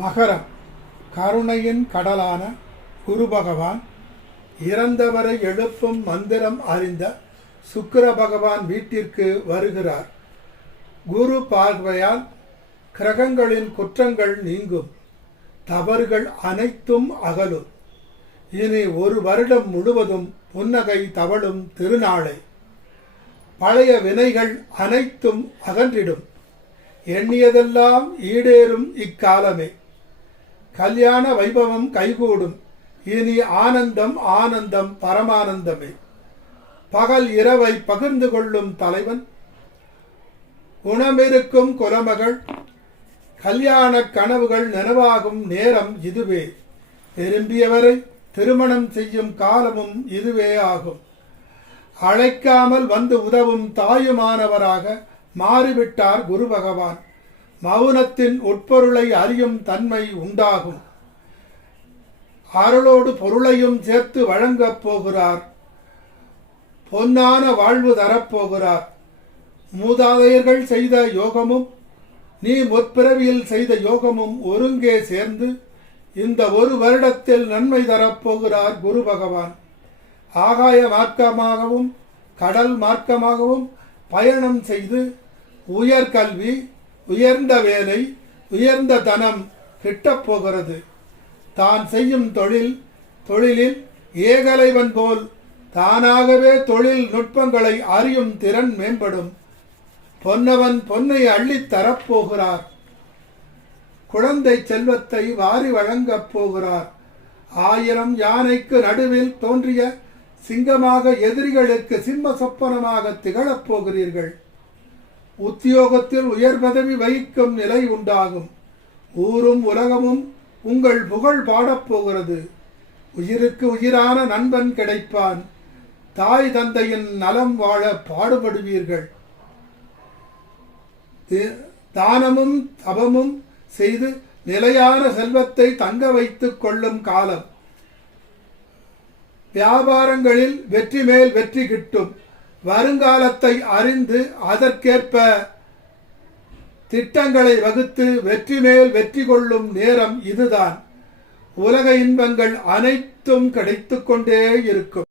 மகரம் கருணையின் கடலான குரு பகவான் இறந்தவரை எழுப்பும் மந்திரம் அறிந்த சுக்கிர பகவான் வீட்டிற்கு வருகிறார். குரு பார்வையால் கிரகங்களின் குற்றங்கள் நீங்கும், தவறுகள் அனைத்தும் அகலும். இனி ஒரு வருடம் முழுவதும் புன்னகை தவழும் திருநாளை. பழைய வினைகள் அனைத்தும் அகன்றிடும். எண்ணியதெல்லாம் ஈடேறும் இக்காலமே. கல்யாண வைபவம் கைகூடும். இனி ஆனந்தம் ஆனந்தம் பரமானந்தமே. பகல் இரவை பகிர்ந்து கொள்ளும் தலைவன், குணமிருக்கும் குலமகள், கல்யாண கனவுகள் நனவாகும் நேரம் இதுவே. விரும்பியவரை திருமணம் செய்யும் காலமும் இதுவே ஆகும். அழைக்காமல் வந்து உதவும் தாயுமானவராக மாறிவிட்டார் குரு பகவான். மௌனத்தின் உட்பொருளை அறியும் தன்மை உண்டாகும். அருளோடு பொருளையும் சேர்த்து வழங்கப் போகிறார். பொன்னான வாழ்வு தரப்போகிறார். மூதாதையர்கள் செய்த யோகமும் நீ முற்பிறவியில் செய்த யோகமும் ஒருங்கே சேர்ந்து இந்த ஒரு வருடத்தில் நன்மை தரப்போகிறார் குரு பகவான். ஆகாய மார்க்கமாகவும் கடல் மார்க்கமாகவும் பயணம் செய்து உயர்கல்வி, உயர்ந்த வேலை, உயர்ந்த தனம் கிட்டப்போகிறது. தான் செய்யும் தொழிலில் ஏகலைவன் போல் தானாகவே தொழில் நுட்பங்களை அறியும் திறன் மேம்படும். பொன்னவன் பொன்னை அள்ளித் தரப்போகிறார். குழந்தை செல்வத்தை வாரி வழங்கப் போகிறார். 1000 யானைக்கு நடுவில் தோன்றிய சிங்கமாக எதிரிகளுக்கு சிம்ம சொப்பனமாக திகழப் போகிறீர்கள். உத்தியோகத்தில் உயர் பதவி வகிக்கும் நிலை உண்டாகும். ஊரும் உலகமும் உங்கள் புகழ் பாடப்போகிறது. உயிருக்கு உயிரான நண்பன் கிடைப்பான். தாய் தந்தையின் நலம் வாழ பாடுபடுவீர்கள். தானமும் தபமும் செய்து நிலையான செல்வத்தை தங்க வைத்துக் கொள்ளும் காலம். வியாபாரங்களில் வெற்றி மேல் வெற்றி கிட்டும். வருங்காலத்தை அறிந்து அதற்கேற்ப திட்டங்களை வகுத்து வெற்றி மேல் வெற்றி கொள்ளும் நேரம் இதுதான். உலக இன்பங்கள் அனைத்தும் கிடைத்து கொண்டே இருக்கும்.